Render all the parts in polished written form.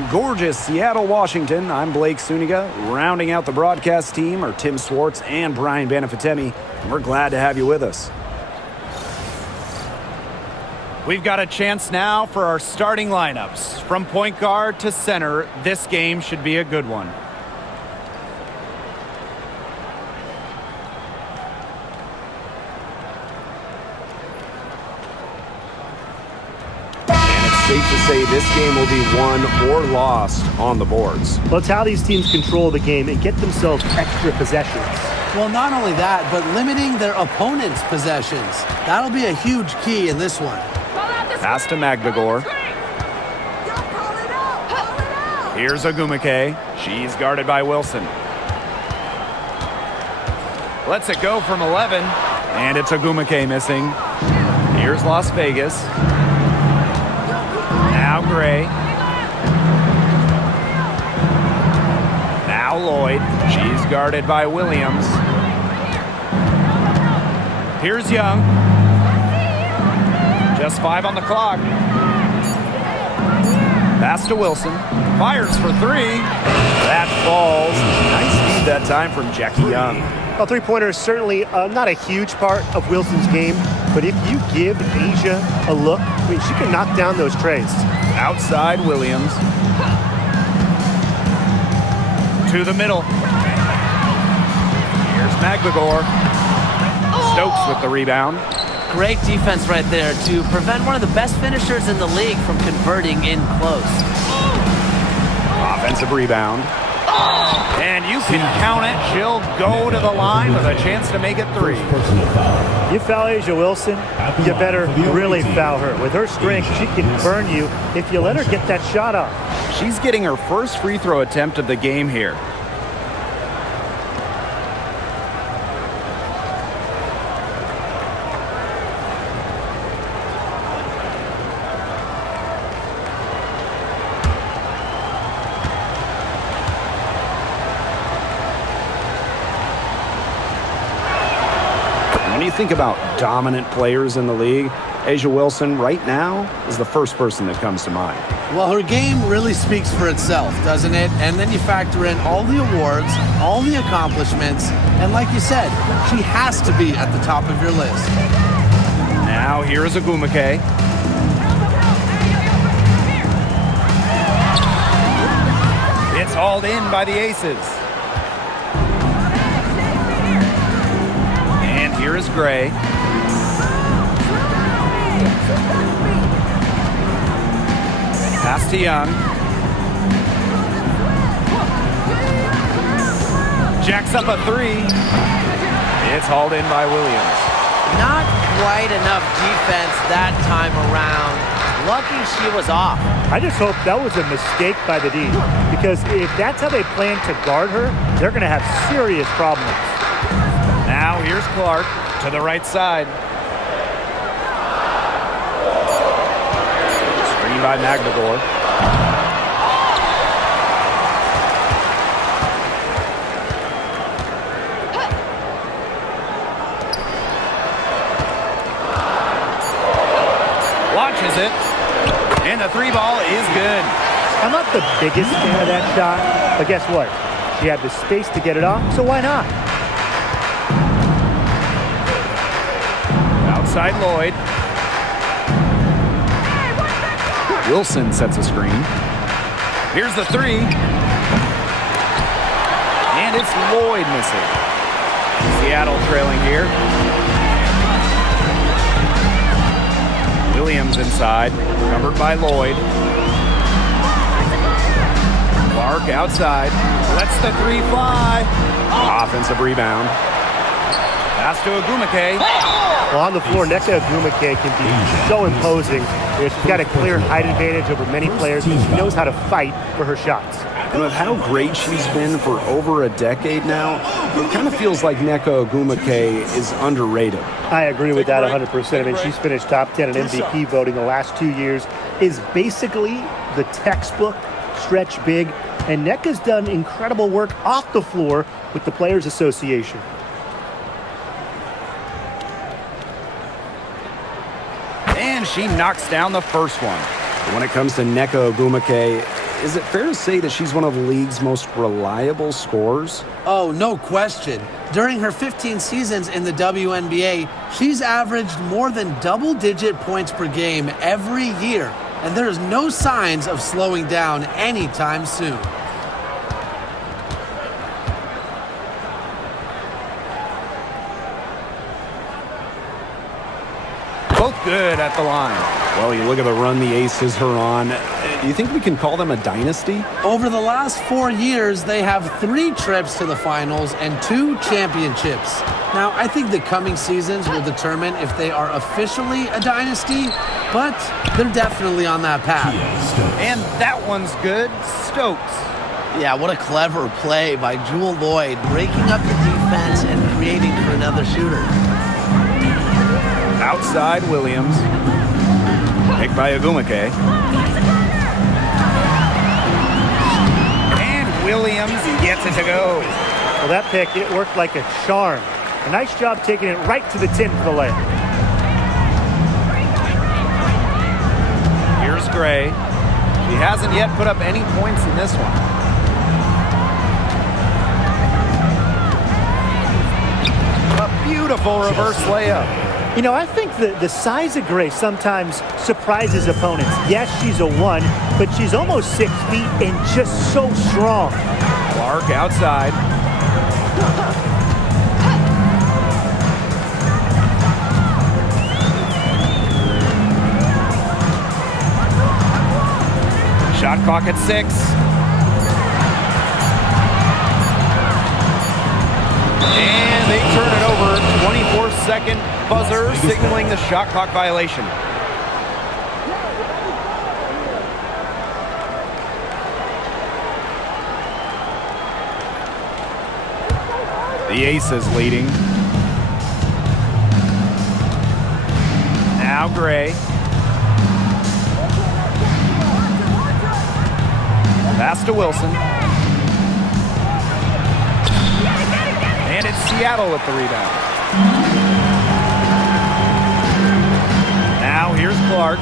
From gorgeous Seattle, Washington, I'm Blake Suniga. Rounding out the broadcast team are Tim Swartz and Brian Banafitemi. We're glad to have you with us. We've got a chance now for our starting lineups. From point guard to center, this game should be a good one. And it's safe to say this game will be won or lost on the boards. Well, it's how these teams control the game and get themselves extra possessions. Well, not only that, but limiting their opponent's possessions. That'll be a huge key in this one. Pass to Magdagor. Here's Agumake. She's guarded by Wilson. Lets it go from 11. And it's Agumake missing. Here's Las Vegas. Now Gray. Now Lloyd. She's guarded by Williams. Here's Young. Just 5 on the clock. Pass to Wilson. Fires for 3. That falls. Nice feed that time from Jackie Young. Well, three-pointer is certainly not a huge part of Wilson's game, but if you give Asia a look, I mean, she can knock down those trays. Outside Williams. To the middle. Here's Magdagor. Stokes with the rebound. Great defense right there to prevent one of the best finishers in the league from converting in close. Offensive rebound. And you can count it. She'll go to the line with a chance to make it 3. You foul Asia Wilson, you better really foul her. With her strength, she can burn you if you let her get that shot off. She's getting her first free throw attempt of the game here. When you think about dominant players in the league, Asia Wilson right now is the first person that comes to mind. Well, her game really speaks for itself, doesn't it? And then you factor in all the awards, all the accomplishments, and like you said, she has to be at the top of your list. Now here's Agumake. It's hauled in by the Aces. And here is Gray. Pass to Young. Jacks up a 3. It's hauled in by Williams. Not quite enough defense that time around. Lucky she was off. I just hope that was a mistake by the D, because if that's how they plan to guard her, they're going to have serious problems. Now here's Clark to the right side. Screen by Magdagor. Launches it. And the 3 ball is good. I'm not the biggest fan of that shot, but guess what? She had the space to get it off, so why not? Outside Lloyd. Wilson sets a screen. Here's the 3. And it's Lloyd missing. Seattle trailing here. Williams inside, covered by Lloyd. Clark outside. Lets the 3 fly. Offensive rebound. Pass to Agumake. Well, on the floor, Nneka Agumake can be so imposing. She's got a clear height advantage over many players, and she knows how to fight for her shots. And with how great she's been for over a decade now, it kind of feels like Nneka Agumake is underrated. I agree with that 100%. I mean, she's finished top 10 in MVP voting the last 2 years, is basically the textbook stretch big, and Nneka's done incredible work off the floor with the Players Association. And she knocks down the first one. When it comes to Nneka Agumake, is it fair to say that she's one of the league's most reliable scorers? Oh, no question. During her 15 seasons in the WNBA, she's averaged more than double-digit points per game every year, and there is no signs of slowing down anytime soon. Both good at the line. Well, you look at the run the Aces are on. Do you think we can call them a dynasty? Over the last 4 years, they have 3 trips to the finals and 2 championships. Now, I think the coming seasons will determine if they are officially a dynasty, but they're definitely on that path. And that one's good. Stokes. Yeah, what a clever play by Jewel Lloyd, breaking up the defense and creating for another shooter. Outside Williams. Picked by Agumake. And Williams gets it to go. Well, that pick, it worked like a charm. A nice job taking it right to the tin for the layup. Here's Gray. She hasn't yet put up any points in this one. A beautiful reverse layup. You know, I think the size of Gray sometimes surprises opponents. Yes, she's a 1, but she's almost 6 feet and just so strong. Clark outside. Shot clock at 6. And they turn it over. 24-second buzzer signaling the shot clock violation. The Aces leading. Now Gray. Pass to Wilson. And it's Seattle with the rebound. Now here's Clark.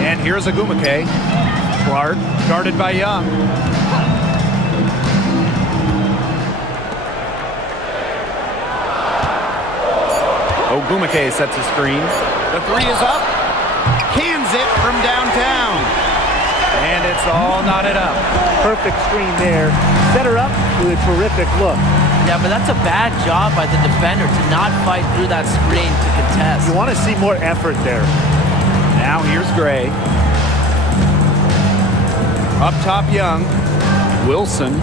And here's Agumake. Clark guarded by Young. Agumake sets a screen. The 3 is up. Cans it from downtown. And it's all knotted up. Perfect screen there. Set her up with a terrific look. Yeah, but that's a bad job by the defender to not fight through that screen to contest. You want to see more effort there. Now here's Gray. Up top, Young. Wilson.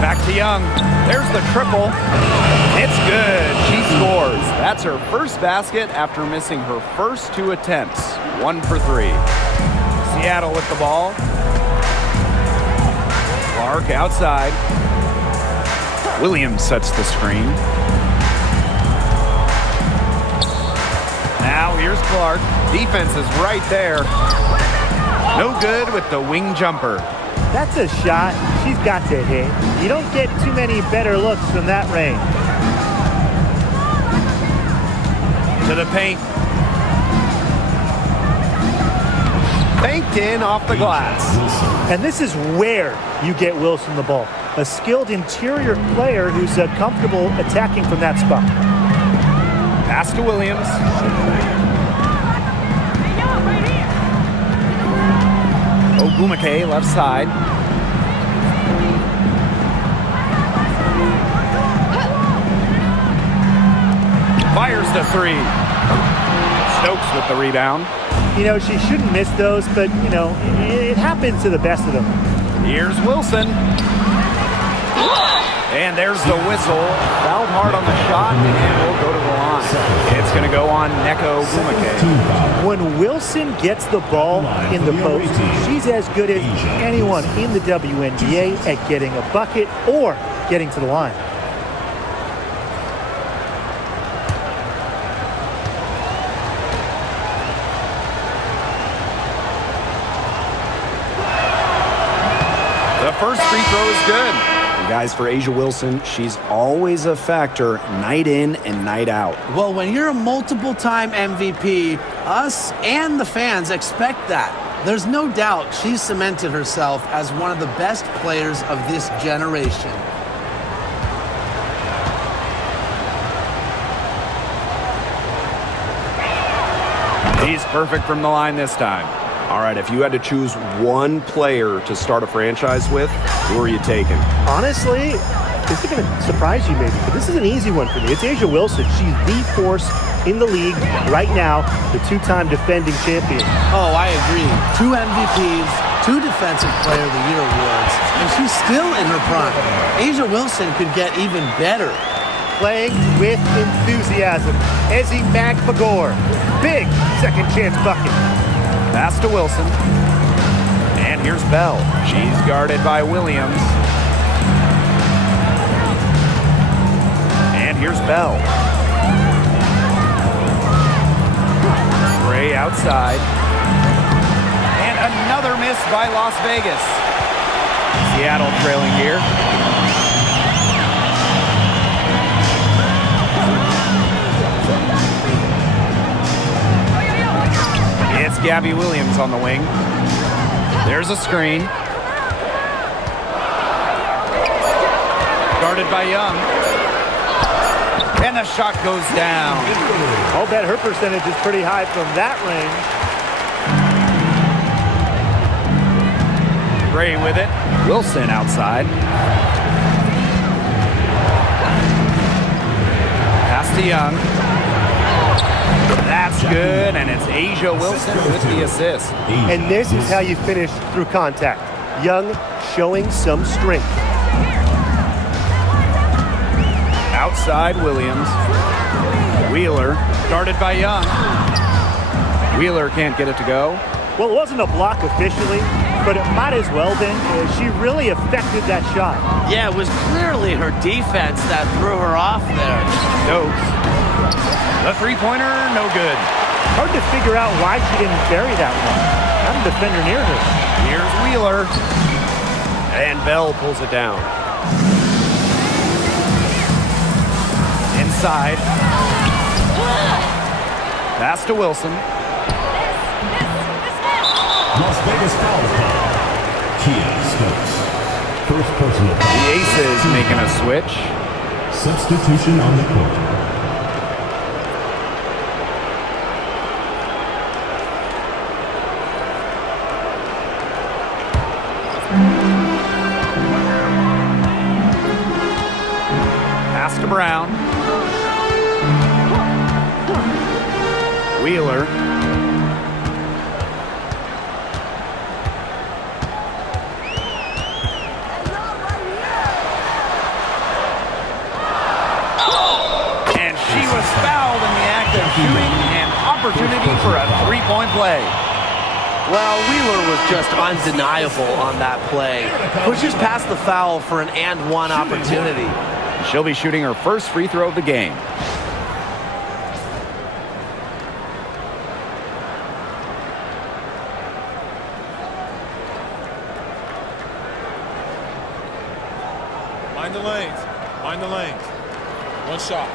Back to Young. There's the triple. It's good. She scores. That's her first basket after missing her first 2 attempts. 1 for 3. Seattle with the ball. Clark outside. Williams sets the screen. Now here's Clark. Defense is right there. No good with the wing jumper. That's a shot she's got to hit. You don't get too many better looks from that range. To the paint. Banked in off the glass. And this is where you get Wilson the ball. A skilled interior player who's comfortable attacking from that spot. Pass to Williams. Agumake left side. Fires the 3. Stokes with the rebound. You know, she shouldn't miss those, but, you know, it happens to the best of them. Here's Wilson. And there's the whistle. Fouled hard on the shot, and will go to the line. It's going to go on Neko Agumake. When Wilson gets the ball in the post, she's as good as anyone in the WNBA at getting a bucket or getting to the line. The first free throw is good. Guys, for A'ja Wilson, she's always a factor night in and night out. Well, when you're a multiple-time MVP, us and the fans expect that. There's no doubt she's cemented herself as one of the best players of this generation. He's perfect from the line this time. All right, if you had to choose one player to start a franchise with, who are you taking? Honestly, this is going to surprise you maybe, but this is an easy one for me. It's A'ja Wilson. She's the force in the league right now, the two-time defending champion. Oh, I agree. 2 MVPs, 2 Defensive Player of the Year awards, and she's still in her prime. A'ja Wilson could get even better. Playing with enthusiasm. Ezzy McMagor. Big second chance bucket. Pass to Wilson. And here's Bell. She's guarded by Williams. And here's Bell. Gray outside. And another miss by Las Vegas. Seattle trailing here. It's Gabby Williams on the wing. There's a screen. Guarded by Young. And the shot goes down. I'll bet her percentage is pretty high from that range. Gray with it. Wilson outside. Pass to Young. That's good, and it's A'ja Wilson with the assist. And this is how you finish through contact. Young showing some strength. Outside Williams. Wheeler, guarded by Young. Wheeler can't get it to go. Well, it wasn't a block officially, but it might as well been. She really affected that shot. Yeah, it was clearly her defense that threw her off there. Stokes. The three-pointer, no good. Hard to figure out why she didn't bury that one. Not a defender near her. Here's Wheeler. And Bell pulls it down. Inside. Pass to Wilson. Las Vegas foul call. Kia Stokes. First personal foul. The Aces making a switch. Substitution on the court. Pass to Brown. Wheeler. And she was fouled in the act of shooting, an opportunity for a three-point play. Well, Wheeler was just undeniable on that play. Pushes past the foul for an and-one opportunity. She'll be shooting her first free throw of the game. Mind the lanes. Mind the lanes. One shot.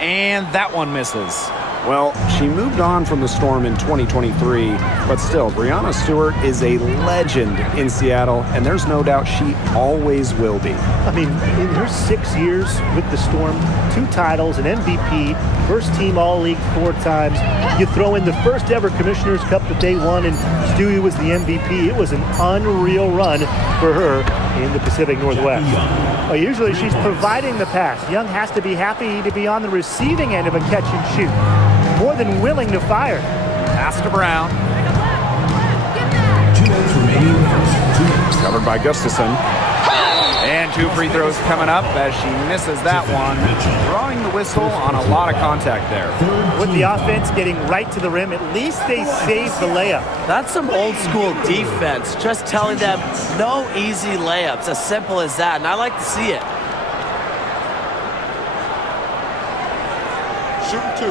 And that one misses. Well, she moved on from the Storm in 2023, but still, Breanna Stewart is a legend in Seattle, and there's no doubt she always will be. I mean, in her 6 years with the Storm, 2 titles, an MVP, first team All-League 4 times. You throw in the first ever Commissioner's Cup that they won, and Stewie was the MVP. It was an unreal run for her in the Pacific Northwest. Usually she's providing the pass. Young has to be happy to be on the receiving end of a catch and shoot. More than willing to fire. Pass to Brown. 2 minutes remaining in the first. 2 minutes. Covered by Gustafson. And 2 free throws coming up as she misses that one. Drawing the whistle on a lot of contact there. With the offense getting right to the rim, at least they saved the layup. That's some old school defense. Just telling them no easy layups. As simple as that. And I like to see it. Shooting 2.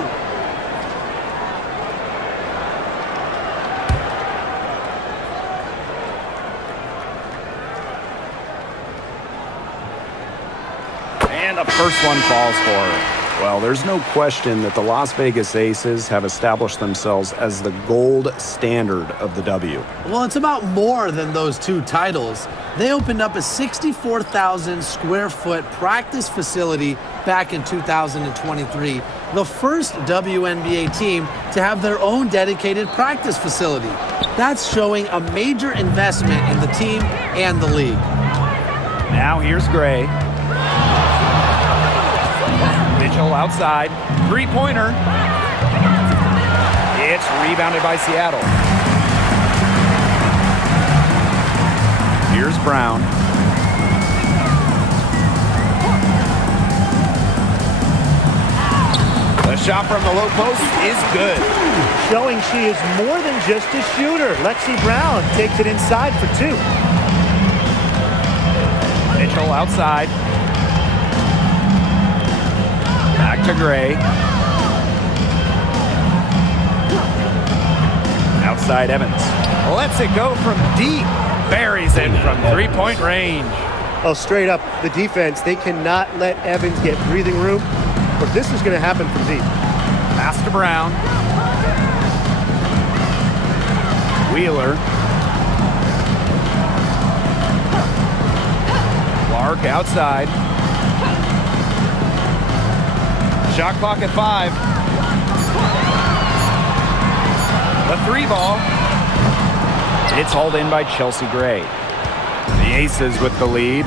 And the first one falls for her. Well, there's no question that the Las Vegas Aces have established themselves as the gold standard of the W. Well, it's about more than those 2 titles. They opened up a 64,000 square foot practice facility back in 2023, the first WNBA team to have their own dedicated practice facility. That's showing a major investment in the team and the league. Now here's Gray. Mitchell outside. Three-pointer. It's rebounded by Seattle. Here's Brown. The shot from the low post is good. Showing she is more than just a shooter. Lexi Brown takes it inside for 2. Mitchell outside. Back to Gray. Outside Evans. Lets it go from deep. Buries it from three-point range. Oh, straight up, the defense, they cannot let Evans get breathing room, or this is going to happen from deep. Pass to Brown. Wheeler. Clark outside. Shot clock at 5. The 3 ball. It's hauled in by Chelsea Gray. The Aces with the lead.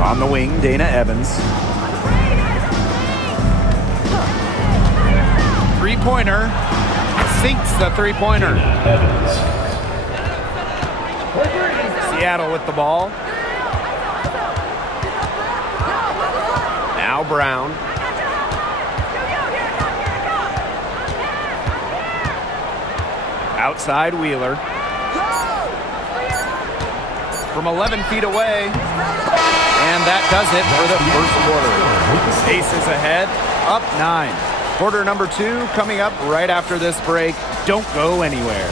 On the wing, Dana Evans. Three-pointer. Sinks the three-pointer. Seattle with the ball. Now Brown. Outside Wheeler. From 11 feet away. And that does it for the first quarter. Aces ahead, up 9. Quarter number 2 coming up right after this break. Don't go anywhere.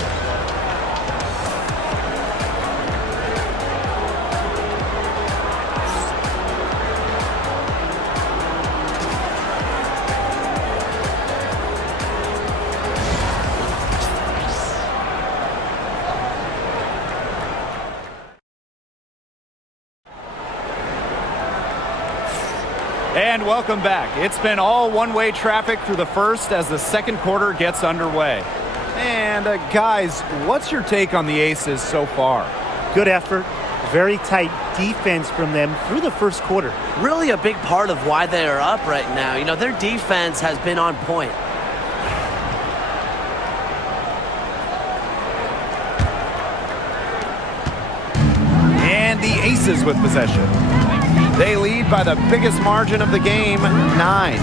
And welcome back. It's been all one-way traffic through the first as the second quarter gets underway. And guys, what's your take on the Aces so far? Good effort, very tight defense from them through the first quarter. Really a big part of why they are up right now. You know, their defense has been on point. And the Aces with possession. They lead by the biggest margin of the game, 9.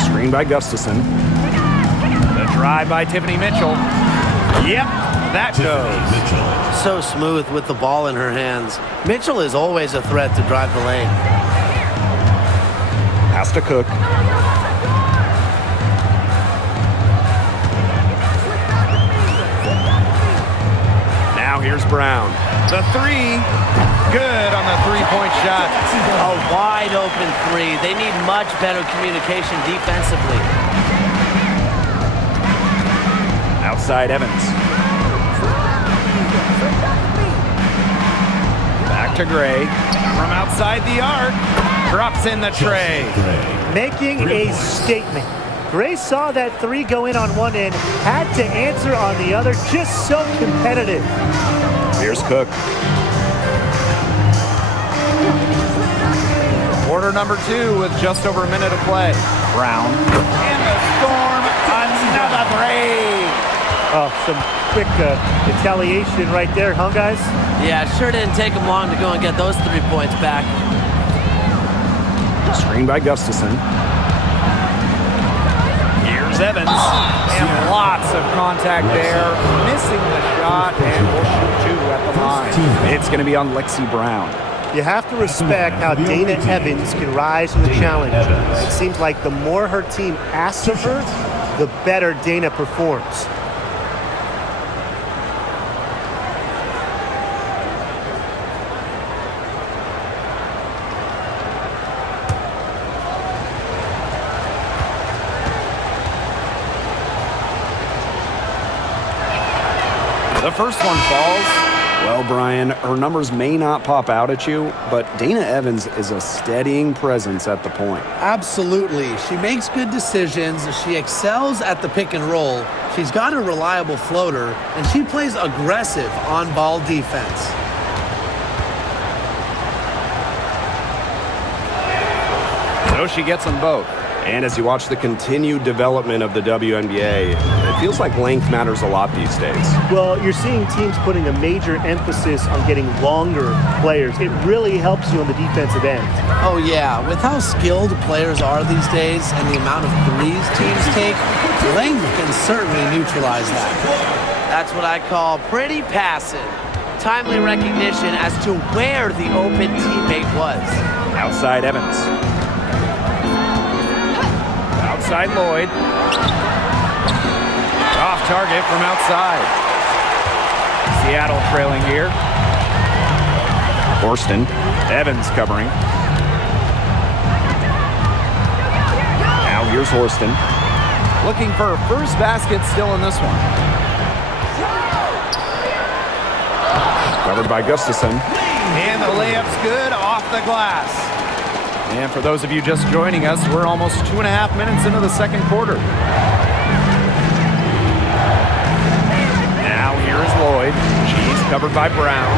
Screen by Gustafson. The drive by Tiffany Mitchell. Yep, that goes. So smooth with the ball in her hands. Mitchell is always a threat to drive the lane. Pass to Cook. Now here's Brown. The 3, good on the three-point shot. A wide open 3. They need much better communication defensively. Outside Evans. Back to Gray. From outside the arc. Drops in the tray. Making a statement. Gray saw that 3 go in on one end, had to answer on the other, just so competitive. Here's Cook. Quarter number 2 with just over a minute to play. Brown. And the Storm, another 3. Oh, some quick retaliation right there, huh, guys? Yeah, sure didn't take them long to go and get those 3 points back. Screen by Gustafson. Here's Evans, and lots of contact there. Missing the shot, and will shoot 2 at the line. It's going to be on Lexi Brown. You have to respect how Dana Evans can rise to the challenge. It seems like the more her team asks of her, the better Dana performs. The first one falls. Well, Brian, her numbers may not pop out at you, but Dana Evans is a steadying presence at the point. Absolutely. She makes good decisions. She excels at the pick and roll. She's got a reliable floater, and she plays aggressive on-ball defense. So she gets them both. And as you watch the continued development of the WNBA, it feels like length matters a lot these days. Well, you're seeing teams putting a major emphasis on getting longer players. It really helps you on the defensive end. Oh, yeah. With how skilled players are these days and the amount of threes teams take, length can certainly neutralize that. That's what I call pretty passive. Timely recognition as to where the open teammate was. Outside Evans. Outside Lloyd. Off target from outside. Seattle trailing here. Horston. Evans covering. Now here's Horston. Looking for her first basket still in this one. Covered by Gustafson. And the layup's good off the glass. And for those of you just joining us, we're almost 2.5 minutes into the second quarter. Now here is Lloyd. She's covered by Brown.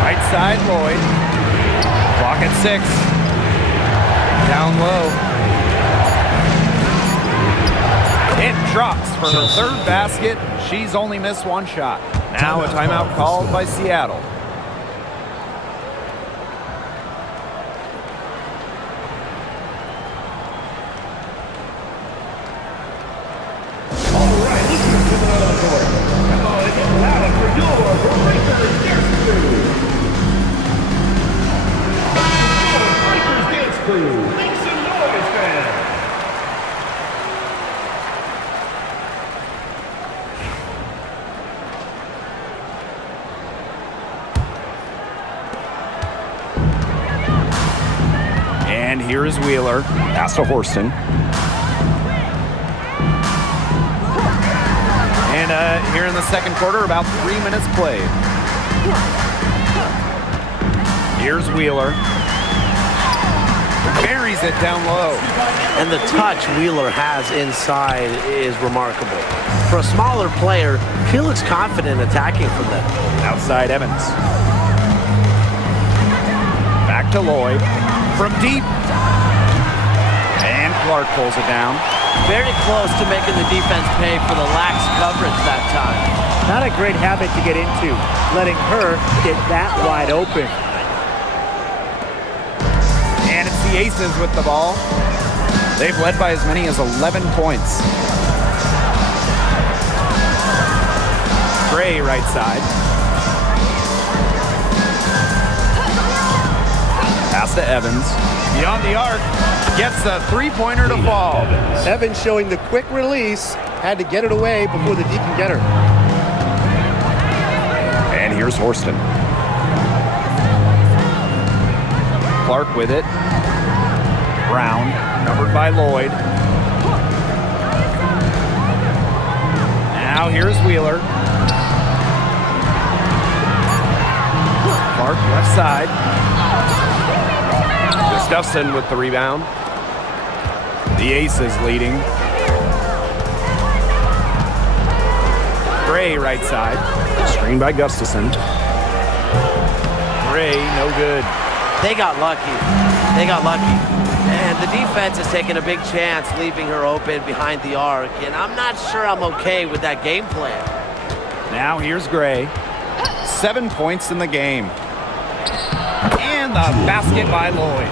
Right side Lloyd. Clock at 6. Down low. It drops for her third basket. She's only missed one shot. Now a timeout called by Seattle. And here is Wheeler. Pass to Horston. And here in the second quarter, about 3 minutes played. Here's Wheeler. Buries it down low. And the touch Wheeler has inside is remarkable. For a smaller player, he looks confident attacking from them. Outside Evans. Back to Lloyd. From deep. And Clark pulls it down. Very close to making the defense pay for the lax coverage that time. Not a great habit to get into, letting her get that wide open. And it's the Aces with the ball. They've led by as many as 11 points. Gray right side. Pass to Evans. Beyond the arc. Gets the three-pointer to fall. Evans showing the quick release. Had to get it away before the D can get her. And here's Horston. Clark with it. Brown, covered by Lloyd. Now here's Wheeler. Clark left side. Gustafson with the rebound. The Aces leading. Gray right side. Screen by Gustafson. Gray, no good. They got lucky. They got lucky. And the defense is taking a big chance, leaving her open behind the arc. And I'm not sure I'm okay with that game plan. Now here's Gray. 7 points in the game. And the basket by Lloyd.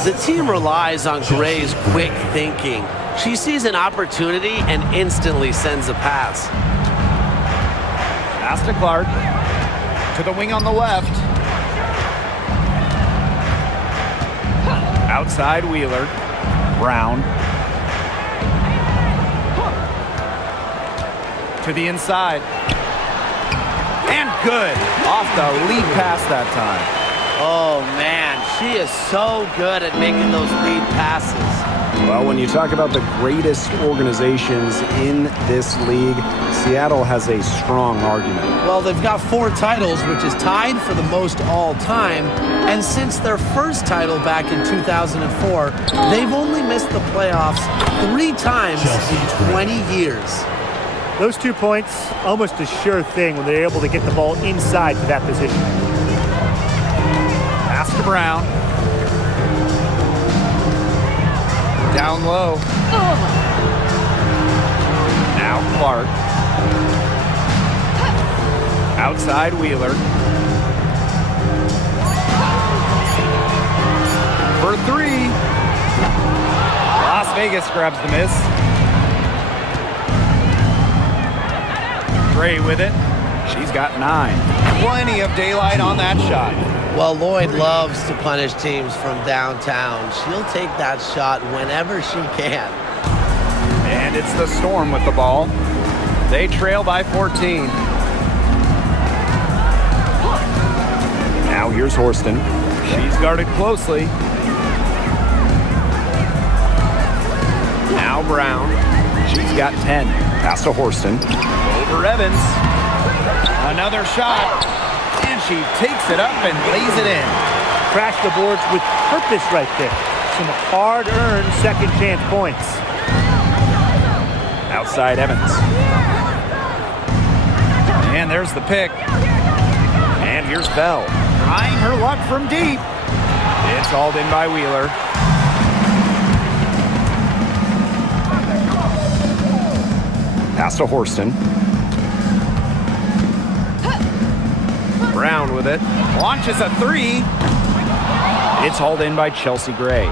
The team relies on Gray's quick thinking. She sees an opportunity and instantly sends a pass. Pass to Clark. To the wing on the left. Outside Wheeler. Brown. To the inside. And good. Off the lead pass that time. Oh, man, she is so good at making those lead passes. Well, when you talk about the greatest organizations in this league, Seattle has a strong argument. Well, they've got 4 titles, which is tied for the most all time. And since their first title back in 2004, they've only missed the playoffs 3 times in 20 years. Those 2 points, almost a sure thing when they're able to get the ball inside to that position. Pass to Brown. Down low. Now Clark. Outside Wheeler. For 3. Las Vegas grabs the miss. Gray with it. She's got 9. Plenty of daylight on that shot. Well, Lloyd loves to punish teams from downtown. She'll take that shot whenever she can. And it's the Storm with the ball. They trail by 14. Now here's Horston. She's guarded closely. Now Brown. She's got 10. Pass to Horston. Over Evans. Another shot. And she takes it up and lays it in. Crash the boards with purpose right there. Some hard-earned second chance points. Outside Evans. And there's the pick. And here's Bell. Trying her luck from deep. It's hauled in by Wheeler. Pass to Horston. Brown with it. Launches a 3. It's hauled in by Chelsea Gray.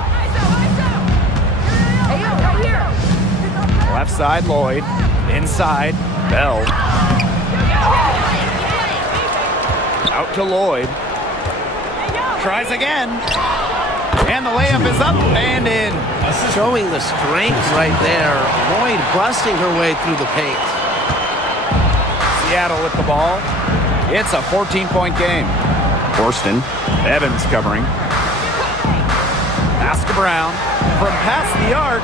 Left side Lloyd. Inside Bell. Out to Lloyd. Tries again. And the layup is up and in. Showing the strength right there. Lloyd busting her way through the paint. Seattle with the ball. It's a 14-point game. Horston. Evans covering. Pass to Brown. From past the arc,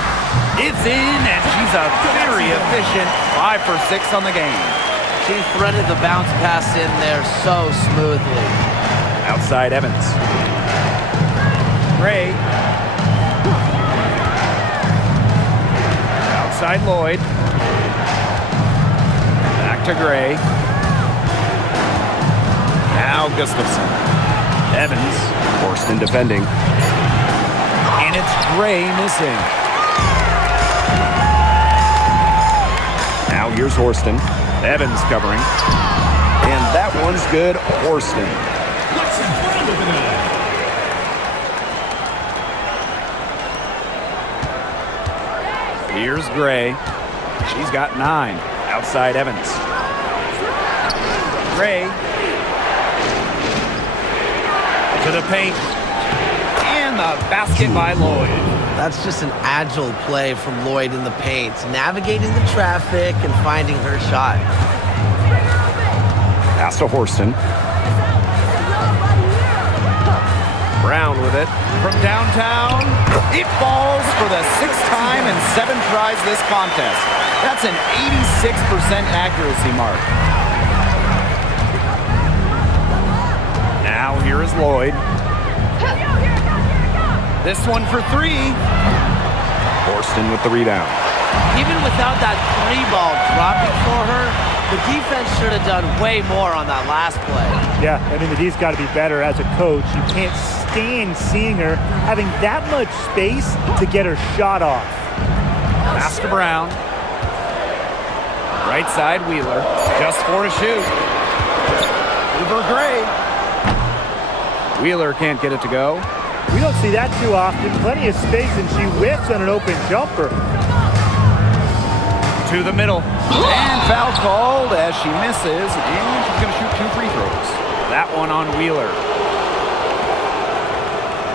it's in, and she's a very efficient 5 for 6 on the game. She threaded the bounce pass in there so smoothly. Outside Evans. Gray. Outside Lloyd. Back to Gray. Now Gustafson. Evans. Horston defending. And it's Gray missing. Now here's Horston. Evans covering. And that one's good. Horston. Here's Gray. She's got 9. Outside Evans. Gray. To the paint. And the basket by Lloyd. That's just an agile play from Lloyd in the paint, navigating the traffic and finding her shot. Pass to Horston. Brown with it. From downtown, it falls for the 6th time in 7 tries this contest. That's an 86% accuracy mark. Now here is Lloyd. This one for 3. Horston with the rebound. Even without that 3 ball dropping for her, the defense should have done way more on that last play. Yeah, I mean, the D's got to be better as a coach. You can't stand seeing her having that much space to get her shot off. Pass to Brown. Right side Wheeler. Just 4 to shoot. Over Gray. Wheeler can't get it to go. We don't see that too often. Plenty of space, and she whiffs on an open jumper. To the middle. And foul called as she misses. And she's going to shoot 2 free throws. That one on Wheeler.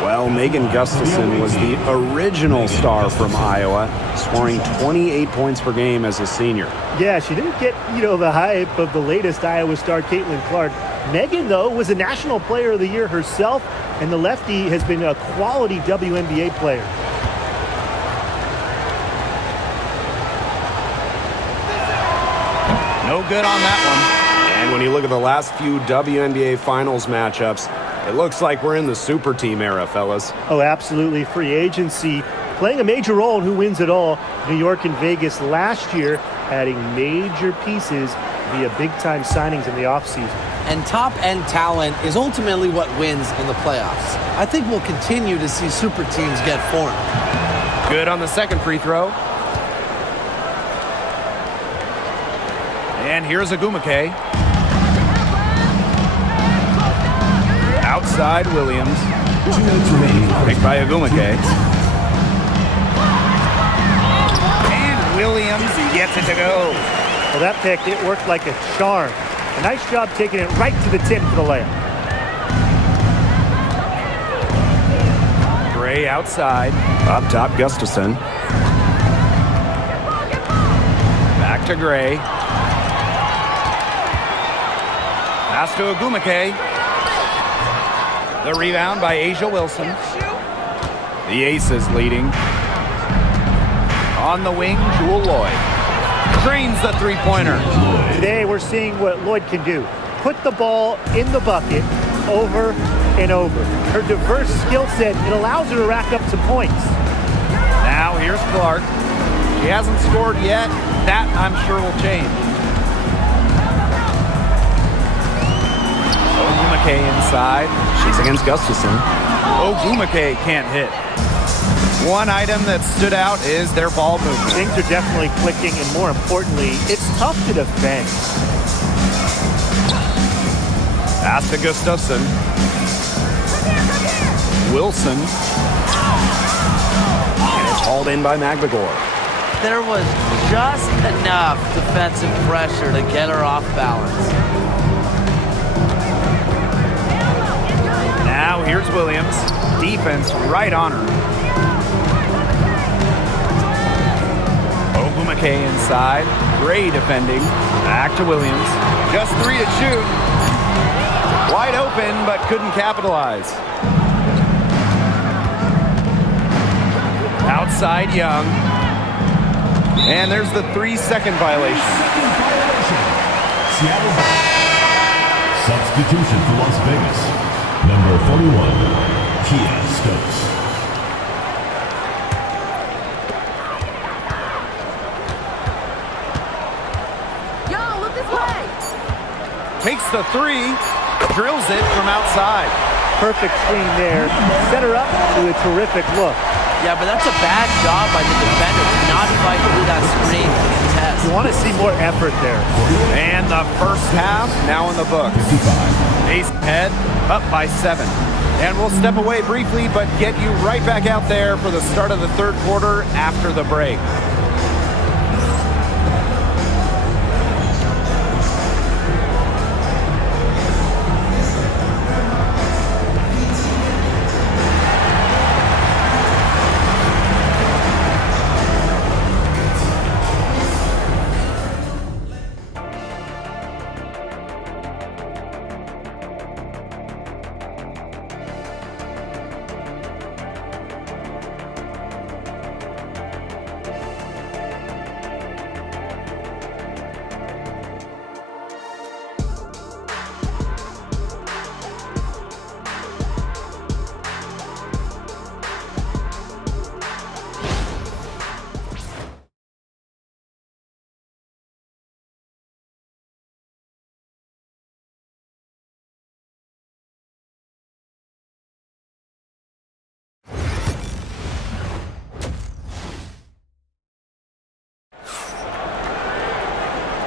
Well, Megan Gustafson was the original star from Iowa, scoring 28 points per game as a senior. Yeah, she didn't get, the hype of the latest Iowa star, Caitlin Clark. Megan, though, was a National Player of the Year herself, and the lefty has been a quality WNBA player. No good on that one. And when you look at the last few WNBA Finals matchups, it looks like we're in the super team era, fellas. Oh, absolutely. Free agency playing a major role in who wins it all. New York and Vegas last year adding major pieces via big-time signings in the offseason. And top-end talent is ultimately what wins in the playoffs. I think we'll continue to see super teams get formed. Good on the second free throw. And here's Agumake. Outside Williams. 2 minutes remaining. Picked by Agumake. And Williams gets it to go. Well, that pick, it worked like a charm. A nice job taking it right to the tip for the layup. Gray outside. Up top, Gustafson. Back to Gray. Pass to Agumake. The rebound by Asia Wilson. The Aces leading. On the wing, Jewel Lloyd. Drains the three-pointer. Today we're seeing what Lloyd can do. Put the ball in the bucket over and over. Her diverse skill set, it allows her to rack up some points. Now here's Clark. She hasn't scored yet. That, I'm sure, will change. Ogumake inside. She's against Gustafson. Ogumake can't hit. One item that stood out is their ball movement. Things are definitely clicking, and more importantly, it's tough to defend. Pass to Gustafson. Wilson. And it's hauled in by McGregor. There was just enough defensive pressure to get her off balance. Now here's Williams. Defense right on her. Ogumake inside. Gray defending. Back to Williams. Just 3 to shoot. Wide open, but couldn't capitalize. Outside Young. And there's the 3-second violation. Seattle. Substitution for Las Vegas. Number 41, Kia Stokes. Yo, look this way. Takes the 3, drills it from outside. Perfect screen there. Set her up to a terrific look. Yeah, but that's a bad job by the defender to not fight through that screen to contest. You want to see more effort there. And the first half now in the books. 55. Ace head up by 7. And we'll step away briefly, but get you right back out there for the start of the third quarter after the break.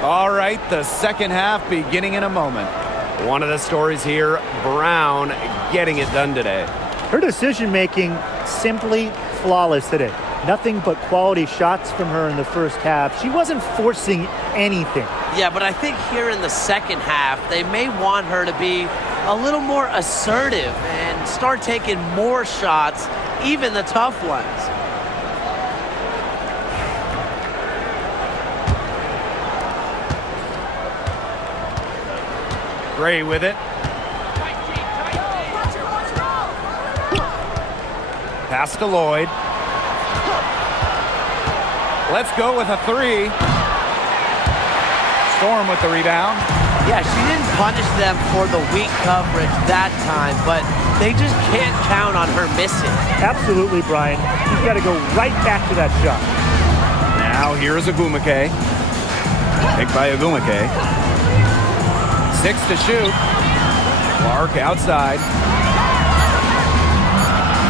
All right, the second half beginning in a moment. One of the stories here, Brown getting it done today. Her decision-making simply flawless today. Nothing but quality shots from her in the first half. She wasn't forcing anything. Yeah, but I think here in the second half, they may want her to be a little more assertive and start taking more shots, even the tough ones. Gray with it. Pass to Lloyd. Let's go with a three. Storm with the rebound. Yeah, she didn't punish them for the weak coverage that time, but they just can't count on her missing. Absolutely, Brian. She's got to go right back to that shot. Now here's Agumake. Picked by Agumake. 6 to shoot. Clark outside.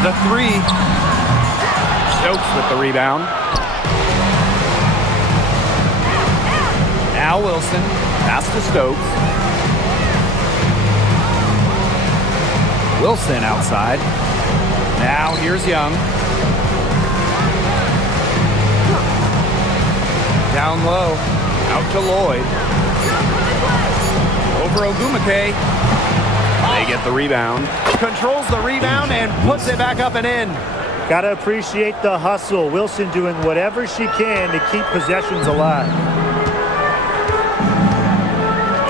The three. Stokes with the rebound. Now Wilson. Pass to Stokes. Wilson outside. Now here's Young. Down low. Out to Lloyd. Over Ogumake. They get the rebound. Controls the rebound and puts it back up and in. Gotta appreciate the hustle. Wilson doing whatever she can to keep possessions alive.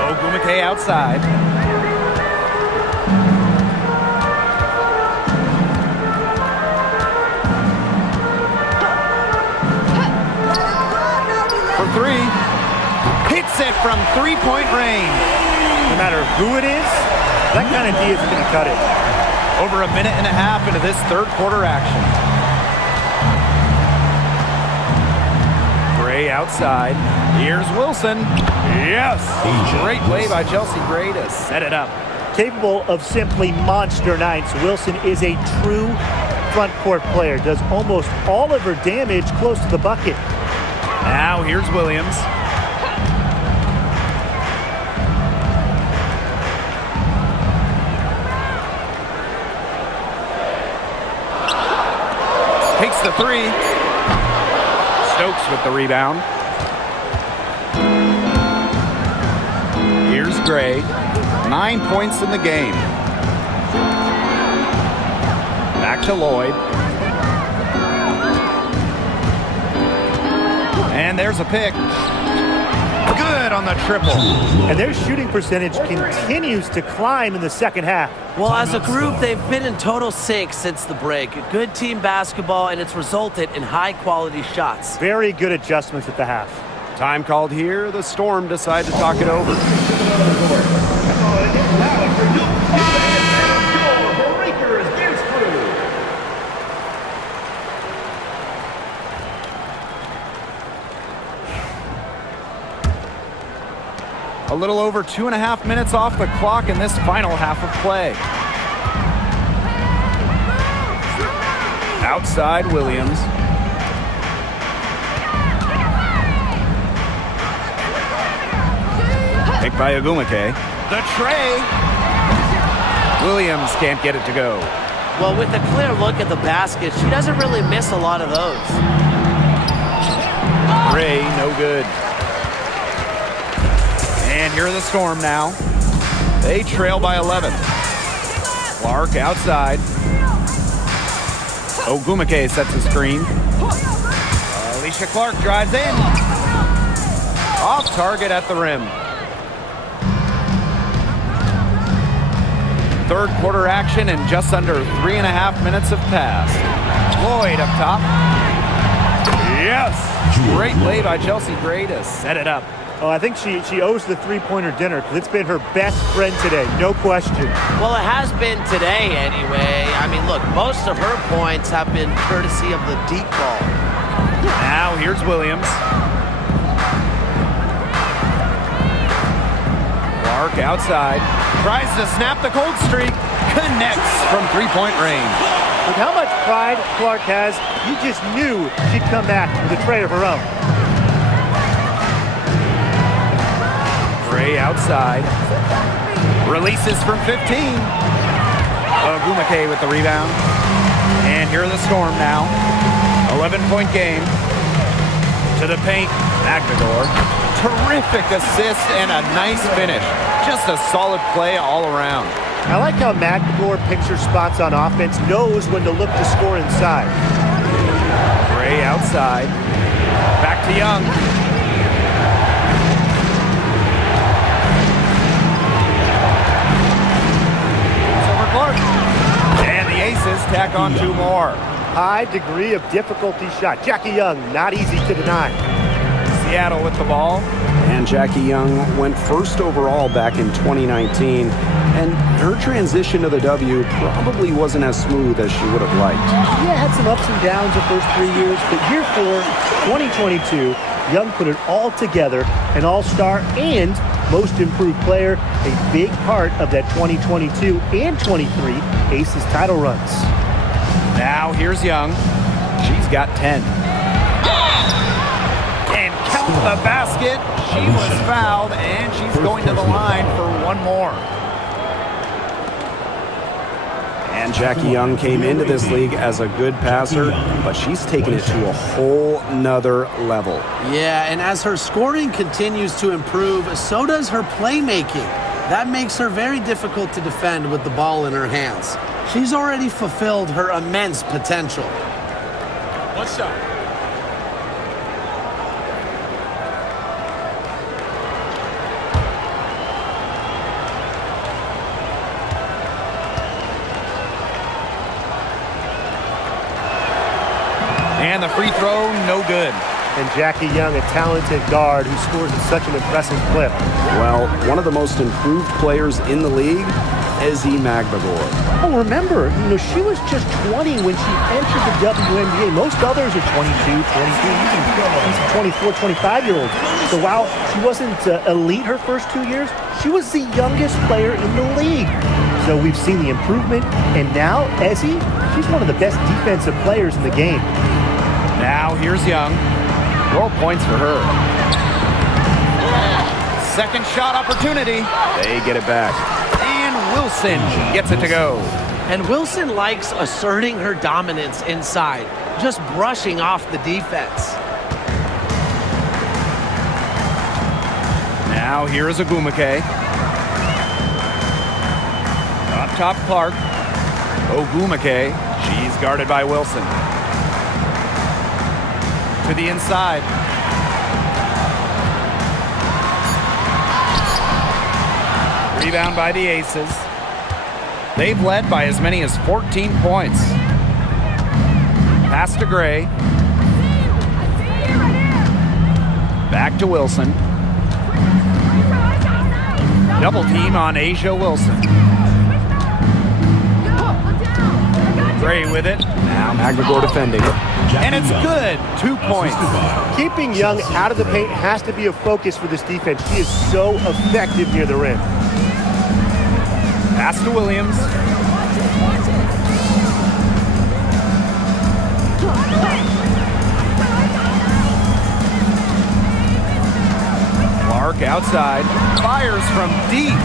Ogumake outside. For three. Hits it from three-point range. No matter who it is, that kind of D is going to cut it. Over a minute and a half into this third quarter action. Gray outside. Here's Wilson. Yes! Great play by Chelsea Gray to set it up. Capable of simply monster nights, Wilson is a true front court player. Does almost all of her damage close to the bucket. Now here's Williams. Takes the three. Stokes with the rebound. Here's Gray. 9 points in the game. Back to Lloyd. And there's a pick. Good on the triple. And their shooting percentage continues to climb in the second half. Well, as a group, they've been in total sync since the break. Good team basketball, and it's resulted in high-quality shots. Very good adjustments at the half. Time called here. The Storm decide to talk it over. A little over 2.5 minutes off the clock in this final half of play. Outside Williams. Picked by Agumake. The tray. Williams can't get it to go. Well, with a clear look at the basket, she doesn't really miss a lot of those. Ray, no good. And here are the Storm now. They trail by 11. Clark outside. Ogumake sets a screen. Alicia Clark drives in. Off target at the rim. Third quarter action and just under 3.5 minutes have passed. Lloyd up top. Yes! Great play by Chelsea Gray to set it up. Oh, I think she owes the three-pointer dinner because it's been her best friend today, no question. Well, it has been today anyway. I mean, look, most of her points have been courtesy of the deep ball. Now here's Williams. Clark outside. Tries to snap the cold streak. Connects from three-point range. With how much pride Clark has, you just knew she'd come back with a tray of her own. Gray outside. Releases from 15. Ogumake with the rebound. And here are the Storm now. 11-point game. To the paint, Magdagor. Terrific assist and a nice finish. Just a solid play all around. I like how Magdagor picks her spots on offense, knows when to look to score inside. Gray outside. Back to Young. Over Clark. And the Aces tack on 2 more. High degree of difficulty shot. Jackie Young, not easy to deny. Seattle with the ball. And Jackie Young went first overall back in 2019, and her transition to the W probably wasn't as smooth as she would have liked. Yeah, had some ups and downs the first 3 years, but year 4, 2022, Young put it all together, an all-star and most improved player, a big part of that 2022 and 23 ACES title runs. Now here's Young. She's got 10. And count the basket. She was fouled, and she's going to the line for 1 more. And Jackie Young came into this league as a good passer, but she's taken it to a whole nother level. Yeah, and as her scoring continues to improve, so does her playmaking. That makes her very difficult to defend with the ball in her hands. She's already fulfilled her immense potential. 1 shot. And the free throw, no good. And Jackie Young, a talented guard who scores at such an impressive clip. Well, one of the most improved players in the league, Ezi Magdagor. Oh, remember, she was just 20 when she entered the WNBA. Most others are 22, 23, even 24, 25-year-olds. So while she wasn't elite her first 2 years, she was the youngest player in the league. So we've seen the improvement, and now Ezi, she's one of the best defensive players in the game. Now here's Young. 12 points for her. Second shot opportunity. They get it back. And Wilson gets it to go. And Wilson likes asserting her dominance inside, just brushing off the defense. Now here is Ogumake. Up top Clark. Ogumake. She's guarded by Wilson. To the inside. Rebound by the Aces. They've led by as many as 14 points. Pass to Gray. Back to Wilson. Double team on Asia Wilson. Gray with it. Now Magdagor defending. And it's good. 2 points. Keeping Young out of the paint has to be a focus for this defense. She is so effective near the rim. Pass to Williams. Clark outside. Fires from deep.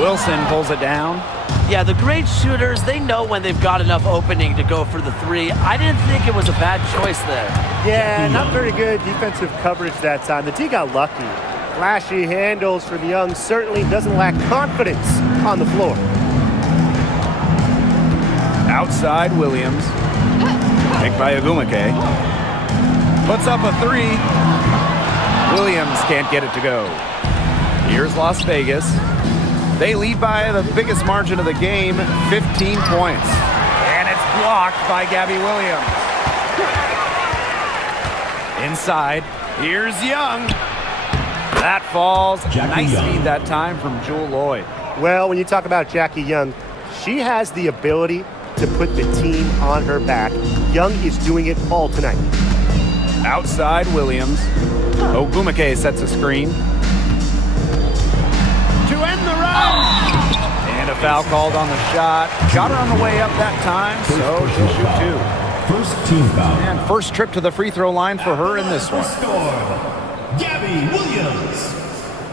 Wilson pulls it down. Yeah, the great shooters, they know when they've got enough opening to go for the 3. I didn't think it was a bad choice there. Yeah, not very good defensive coverage that time. The D got lucky. Flashy handles from Young, certainly doesn't lack confidence on the floor. Outside Williams. Picked by Ogumake. Puts up a 3. Williams can't get it to go. Here's Las Vegas. They lead by the biggest margin of the game, 15 points. And it's blocked by Gabby Williams. Inside, here's Young. That falls. Nice feed that time from Jewel Lloyd. Well, when you talk about Jackie Young, she has the ability to put the team on her back. Young is doing it all tonight. Outside Williams. Ogumake sets a screen. To end the run. And a foul called on the shot. Got her on the way up that time, so she'll shoot 2. First team foul. And first trip to the free throw line for her in this one. Gabby Williams.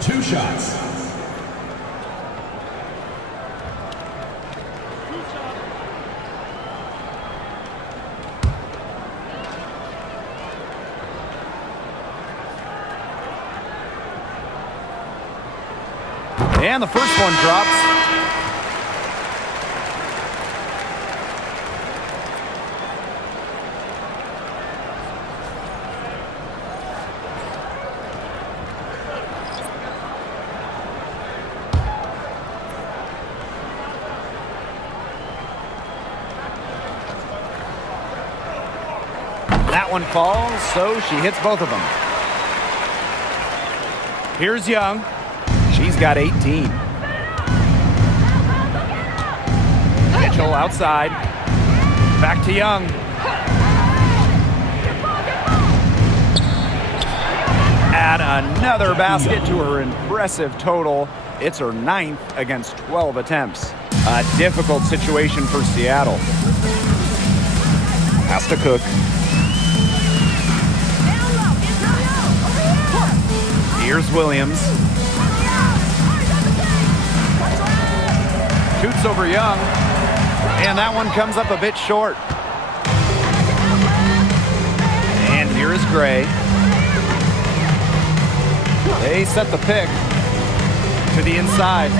2 shots. And the first one drops. That one falls, so she hits both of them. Here's Young. She's got 18. Mitchell outside. Back to Young. Add another basket to her impressive total. It's her 9th against 12 attempts. A difficult situation for Seattle. Has to Cook. Here's Williams. Shoots over Young. And that one comes up a bit short. And here is Gray. They set the pick to the inside.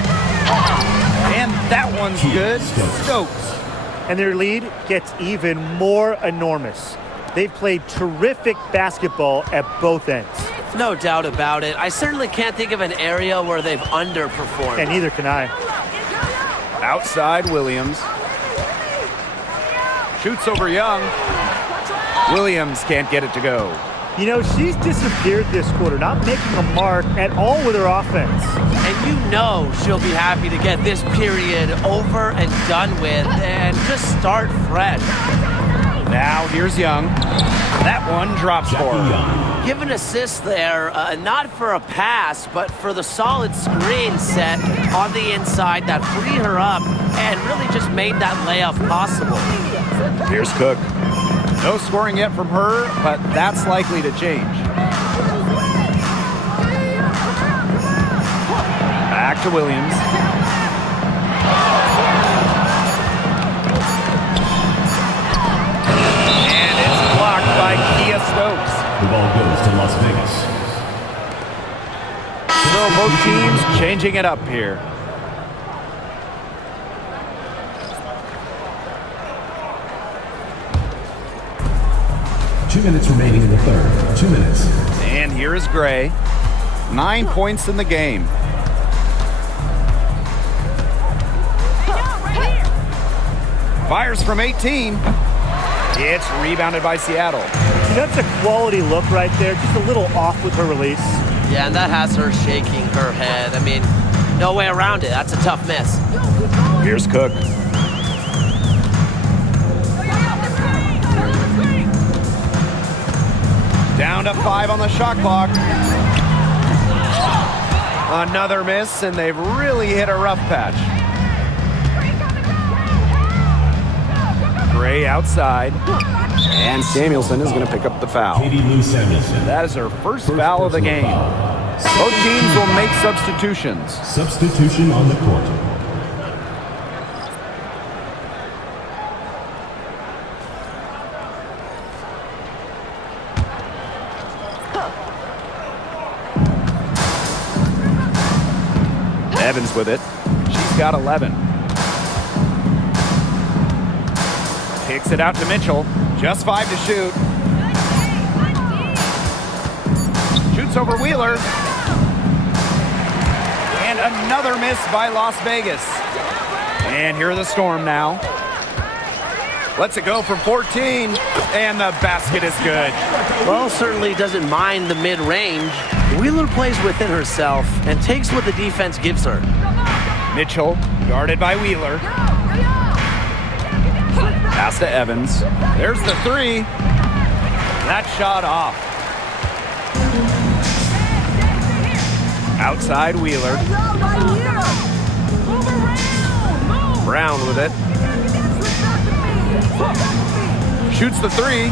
And that one's good. Stokes. And their lead gets even more enormous. They've played terrific basketball at both ends. No doubt about it. I certainly can't think of an area where they've underperformed. And neither can I. Outside Williams. Shoots over Young. Williams can't get it to go. You know, she's disappeared this quarter, not making a mark at all with her offense. And you know she'll be happy to get this period over and done with and just start fresh. Now here's Young. That one drops for her. Give an assist there, not for a pass, but for the solid screen set on the inside that freed her up and really just made that layup possible. Here's Cook. No scoring yet from her, but that's likely to change. Back to Williams. And it's blocked by Kia Stokes. The ball goes to Las Vegas. So both teams changing it up here. Two minutes remaining in the third. 2 minutes. And here is Gray. 9 points in the game. Fires from 18. It's rebounded by Seattle. That's a quality look right there. Just a little off with her release. Yeah, and that has her shaking her head. I mean, no way around it. That's a tough miss. Here's Cook. Down to 5 on the shot clock. Another miss, and they've really hit a rough patch. Gray outside. And Samuelson is going to pick up the foul. Katie Lou Samuelson. That is her first foul of the game. Both teams will make substitutions. Substitution on the court. Evans with it. She's got 11. Kicks it out to Mitchell. Just 5 to shoot. Shoots over Wheeler. And another miss by Las Vegas. And here are the Storm now. Lets it go from 14. And the basket is good. Well, certainly doesn't mind the mid-range. Wheeler plays within herself and takes what the defense gives her. Mitchell guarded by Wheeler. Pass to Evans. There's the 3. That shot off. Outside Wheeler. Brown with it. Shoots the 3.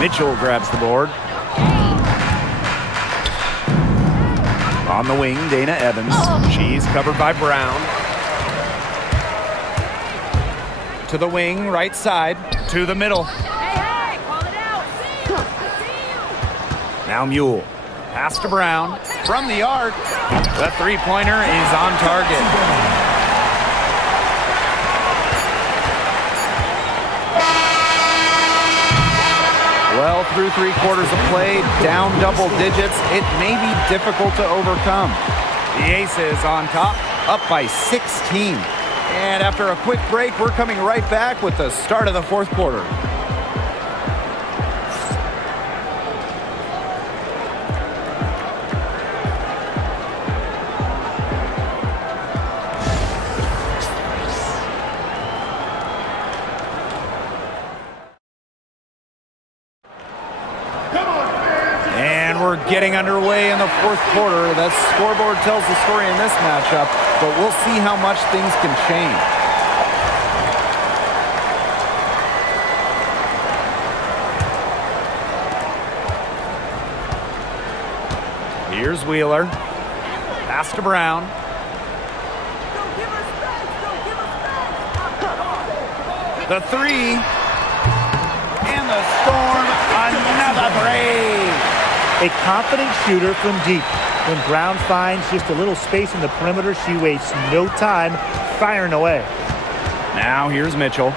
Mitchell grabs the board. On the wing, Dana Evans. She's covered by Brown. To the wing, right side, to the middle. Hey, call it out. Now Mule. Pass to Brown. From the arc. The three-pointer is on target. Well, through 3 quarters of play, down double digits, it may be difficult to overcome. The Aces on top, up by 16. And after a quick break, we're coming right back with the start of the 4th quarter. We're getting underway in the 4th quarter. The scoreboard tells the story in this matchup, but we'll see how much things can change. Here's Wheeler. Pass to Brown. The three. And the Storm, another break. A confident shooter from deep. When Brown finds just a little space in the perimeter, she wastes no time firing away. Now here's Mitchell.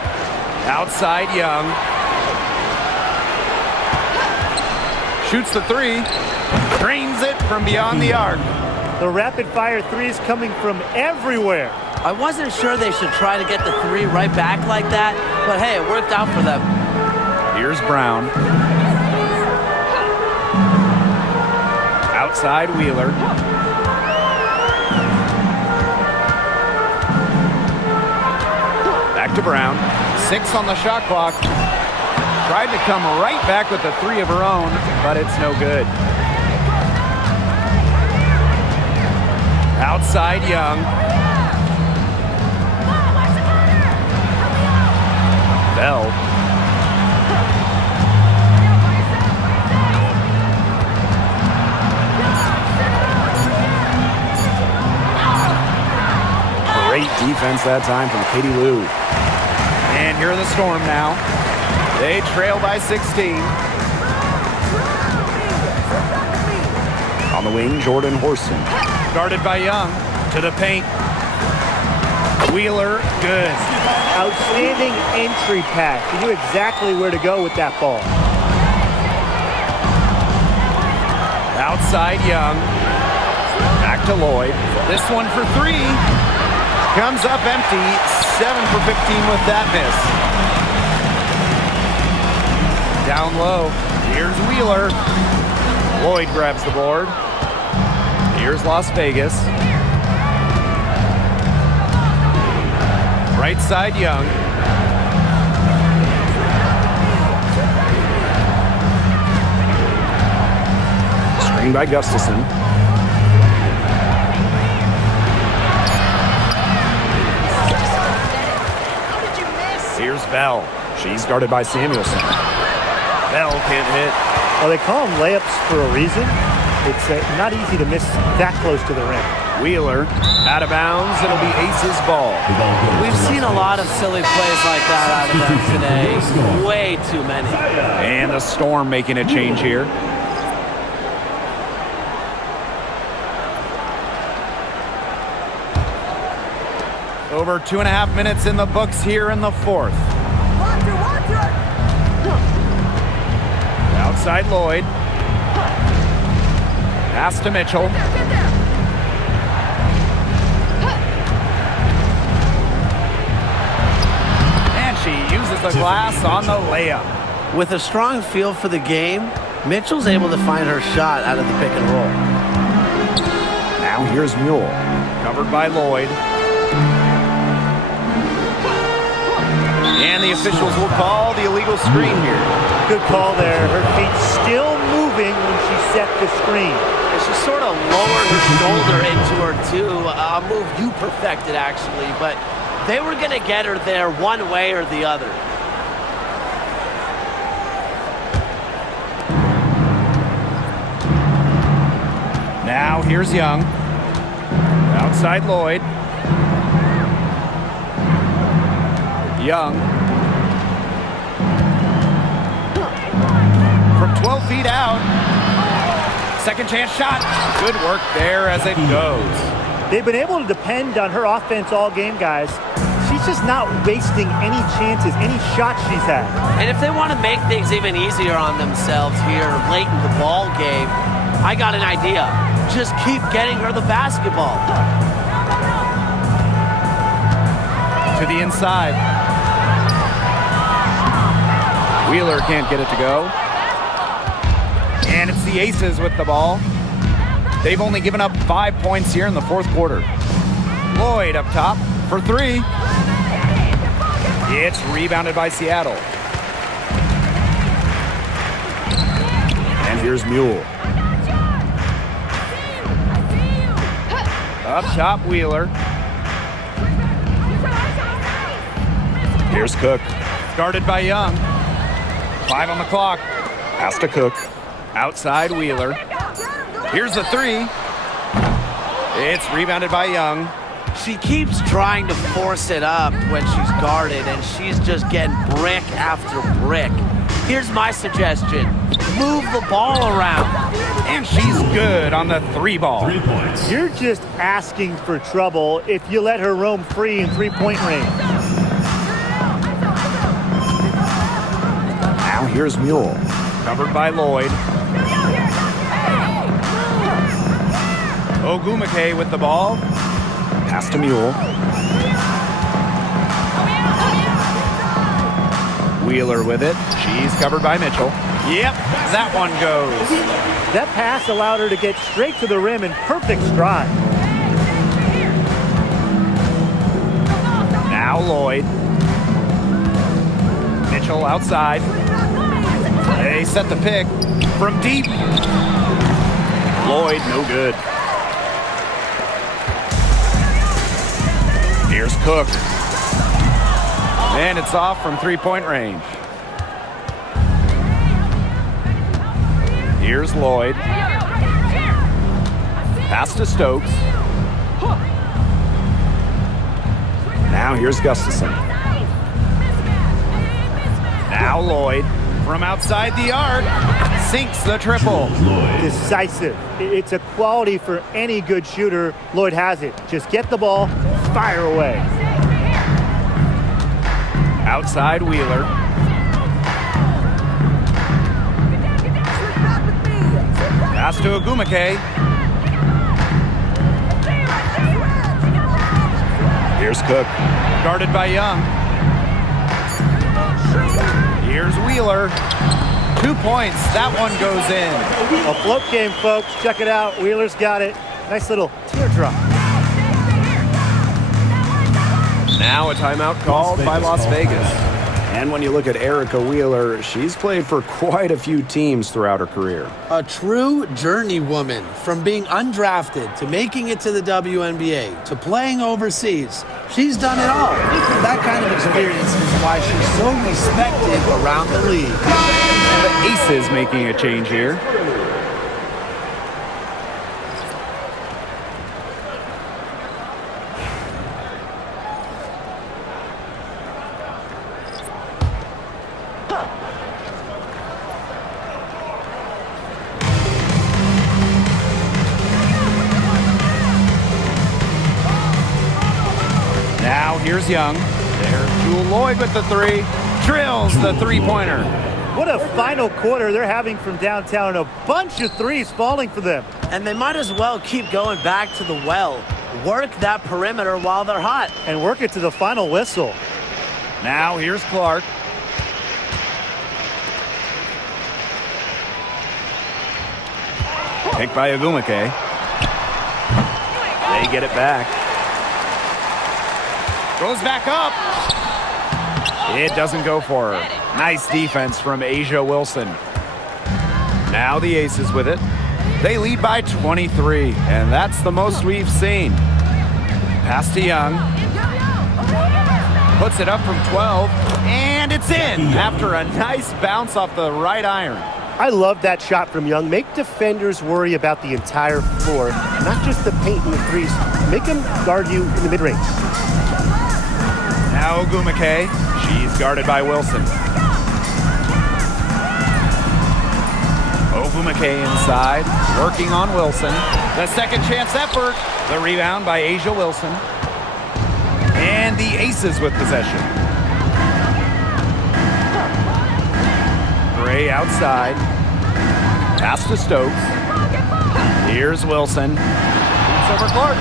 Outside Young. Shoots the three. Drains it from beyond the arc. The rapid-fire three is coming from everywhere. I wasn't sure they should try to get the three right back like that, but hey, it worked out for them. Here's Brown. Outside Wheeler. Back to Brown. 6 on the shot clock. Tried to come right back with the three of her own, but it's no good. Outside Young. Bell. Great defense that time from Katie Lou. And here are the Storm now. They trail by 16. On the wing, Jordan Horston. Guarded by Young. To the paint. Wheeler, good. Outstanding entry pass. She knew exactly where to go with that ball. Outside Young. Back to Lloyd. This one for three. Comes up empty. 7 for 15 with that miss. Down low. Here's Wheeler. Lloyd grabs the board. Here's Las Vegas. Right side Young. Screen by Gustafson. Here's Bell. She's guarded by Samuelson. Bell can't hit. Well, they call them layups for a reason. It's not easy to miss that close to the rim. Wheeler out of bounds. It'll be Aces ball. We've seen a lot of silly plays like that out of them today. Way too many. And the Storm making a change here. Over 2.5 minutes in the books here in the 4th. Outside Lloyd. Pass to Mitchell. And she uses the glass on the layup. With a strong feel for the game, Mitchell's able to find her shot out of the pick and roll. Now here's Mule. Covered by Lloyd. And the officials will call the illegal screen here. Good call there. Her feet still moving when she set the screen. And she sort of lowered her shoulder into her too. A move you perfected actually, but they were going to get her there one way or the other. Now here's Young. Outside Lloyd. Young. From 12 feet out. second chance shot. Good work there as it goes. They've been able to depend on her offense all game, guys. She's just not wasting any chances, any shots she's had. And if they want to make things even easier on themselves here late in the ball game, I got an idea. Just keep getting her the basketball. To the inside. Wheeler can't get it to go. And it's the Aces with the ball. They've only given up 5 points here in the fourth quarter. Lloyd up top for three. It's rebounded by Seattle. And here's Mule. Up top, Wheeler. Here's Cook. Guarded by Young. 5 on the clock. Pass to Cook. Outside, Wheeler. Here's the three. It's rebounded by Young. She keeps trying to force it up when she's guarded, and she's just getting brick after brick. Here's my suggestion. Move the ball around. And she's good on the three ball. 3 points. You're just asking for trouble if you let her roam free in three-point range. Now here's Mule. Covered by Lloyd. Ogumake with the ball. Pass to Mule. Wheeler with it. She's covered by Mitchell. Yep, that one goes. That pass allowed her to get straight to the rim in perfect stride. Now Lloyd. Mitchell outside. They set the pick from deep. Lloyd, no good. Here's Cook. And it's off from three-point range. Here's Lloyd. Pass to Stokes. Now here's Gustafson. Now Lloyd from outside the arc sinks the triple. Decisive. It's a quality for any good shooter. Lloyd has it. Just get the ball, fire away. Outside Wheeler. Pass to Ogumake. Here's Cook. Guarded by Young. Here's Wheeler. 2 points. That one goes in. A float game, folks. Check it out. Wheeler's got it. Nice little teardrop. Now a timeout called by Las Vegas. And when you look at Erica Wheeler, she's played for quite a few teams throughout her career. A true journeywoman, from being undrafted to making it to the WNBA to playing overseas. She's done it all. That kind of experience is why she's so respected around the league. The Aces making a change here. Now here's Young. There's Jewel Lloyd with the three. Drills the three-pointer. What a final quarter they're having from downtown. A bunch of threes falling for them. And they might as well keep going back to the well. Work that perimeter while they're hot. And work it to the final whistle. Now here's Clark. Picked by Ogumake. They get it back. Goes back up. It doesn't go for her. Nice defense from Asia Wilson. Now the Aces with it. They lead by 23, and that's the most we've seen. Pass to Young. Puts it up from 12, and it's in after a nice bounce off the right iron. I love that shot from Young. Make defenders worry about the entire floor, not just the paint and the threes. Make them guard you in the mid-range. Now Ogumake. She's guarded by Wilson. Ogumake inside, working on Wilson. The second chance effort. The rebound by Asia Wilson. And the Aces with possession. Gray outside. Pass to Stokes. Here's Wilson. Boots over Clark.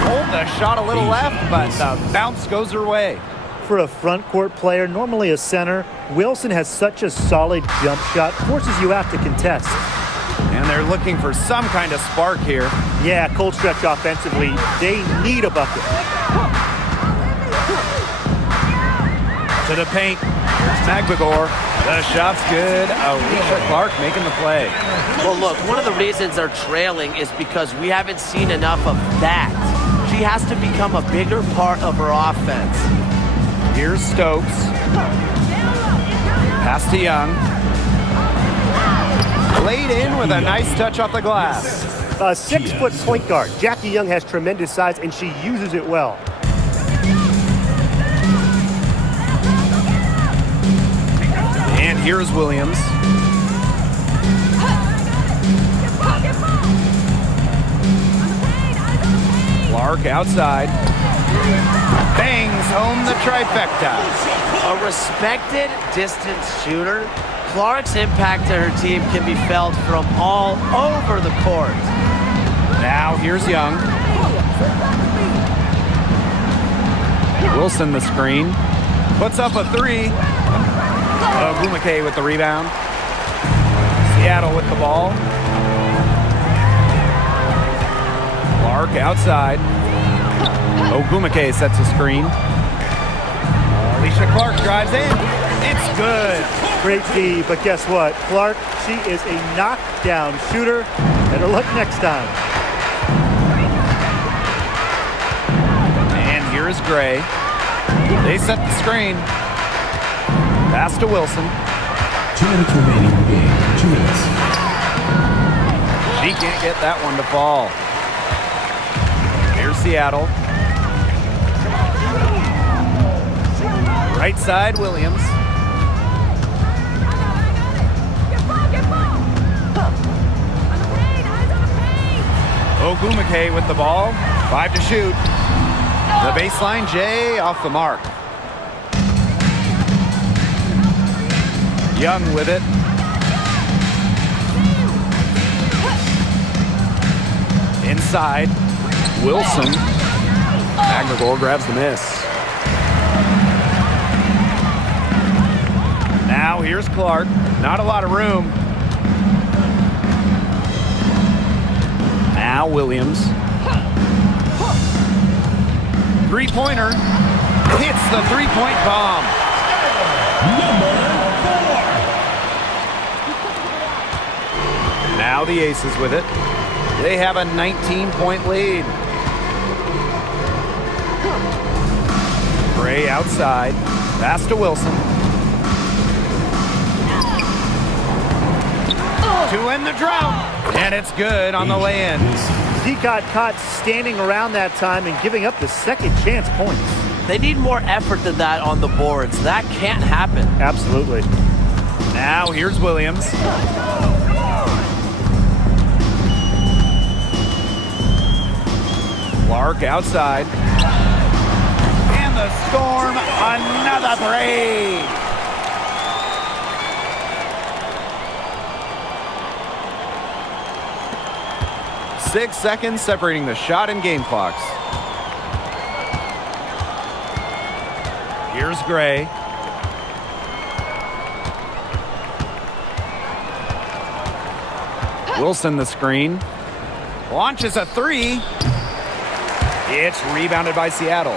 Hold the shot a little left, but the bounce goes her way. For a front court player, normally a center, Wilson has such a solid jump shot, forces you out to contest. And they're looking for some kind of spark here. Yeah, cold stretch offensively. They need a bucket. To the paint. Here's Magbagor. The shot's good. Alicia Clark making the play. Well, look, one of the reasons they're trailing is because we haven't seen enough of that. She has to become a bigger part of her offense. Here's Stokes. Pass to Young. Laid in with a nice touch off the glass. A 6-foot point guard. Jackie Young has tremendous size, and she uses it well. And here's Williams. Clark outside. Bangs home the trifecta. A respected distance shooter, Clark's impact to her team can be felt from all over the court. Now here's Young. Wilson the screen. Puts up a three. Ogumake with the rebound. Seattle with the ball. Clark outside. Ogumake sets a screen. Alicia Clark drives in. It's good. Great D, but guess what? Clark, she is a knockdown shooter. Better luck next time. And here is Gray. They set the screen. Pass to Wilson. 2 minutes remaining in the game. 2 minutes. She can't get that one to fall. Here's Seattle. Right side, Williams. Ogumake with the ball. 5 to shoot. The baseline, Jay off the mark. Young with it. Inside. Wilson. Magbagor grabs the miss. Now here's Clark. Not a lot of room. Now Williams. Three-pointer. Hits the three-point bomb. Now the Aces with it. They have a 19-point lead. Gray outside. Pass to Wilson. To end the drought. And it's good on the lay-in. He got caught standing around that time and giving up the second chance points. They need more effort than that on the boards. That can't happen. Absolutely. Now here's Williams. Clark outside. And the Storm, another three. Six seconds separating the shot and game clocks. Here's Gray. Wilson the screen. Launches a three. It's rebounded by Seattle.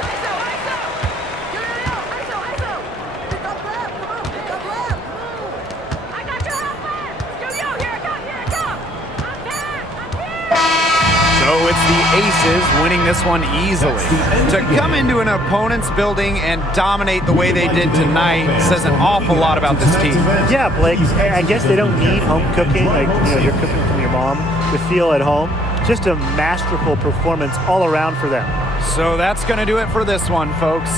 So it's the Aces winning this one easily. To come into an opponent's building and dominate the way they did tonight says an awful lot about this team. Yeah, Blake, I guess they don't need home cooking, like you're cooking from your mom, to feel at home. Just a masterful performance all around for them. So that's going to do it for this one, folks.